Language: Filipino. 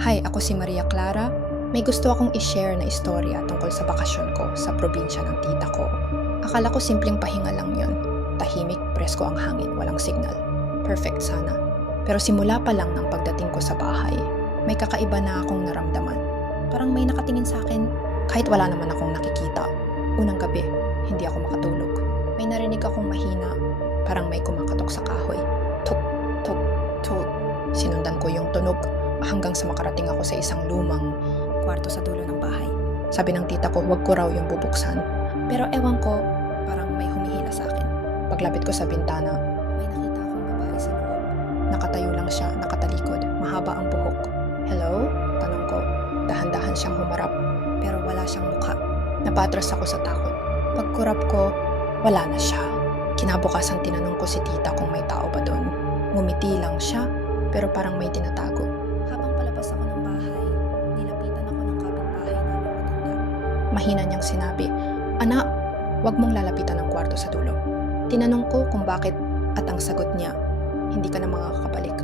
Hi, ako si Maria Clara. May gusto akong i-share na istorya tungkol sa bakasyon ko sa probinsya ng tita ko. Akala ko simpleng pahinga lang yun. Tahimik, presko ang hangin, walang signal. Perfect sana. Pero simula pa lang ng pagdating ko sa bahay, may kakaiba na akong naramdaman. Parang may nakatingin sa akin kahit wala naman akong nakikita. Unang gabi, hindi ako makatulog. May narinig akong mahina, parang may kumakatok sa kahoy. Tuk, tuk, tuk. Sinundan ko yung tunog hanggang sa makarating ako sa isang lumang kwarto sa dulo ng bahay. Sabi ng tita ko, huwag ko raw yung bubuksan. Pero ewan ko, parang may humihila sa akin. Paglapit ko sa bintana, may nakita akong babae sa loob. Nakatayo lang siya, nakatalikod, mahaba ang buhok. Hello? Tanong ko. Dahan-dahan siyang humarap, pero wala siyang mukha. Napatras ako sa takot. Pagkurap ko, wala na siya. Kinabukasan tinanong ko si tita kung may tao ba doon. Ngumiti lang siya, pero parang may tinatago. Habang palabas ako ng bahay, nilapitan ako ng kapitbahay namin matanda. Mahina niyang sinabi, "Anak, wag mong lalapitan ng kwarto sa dulo." Tinanong ko kung bakit at ang sagot niya, "Hindi ka na makakabalik."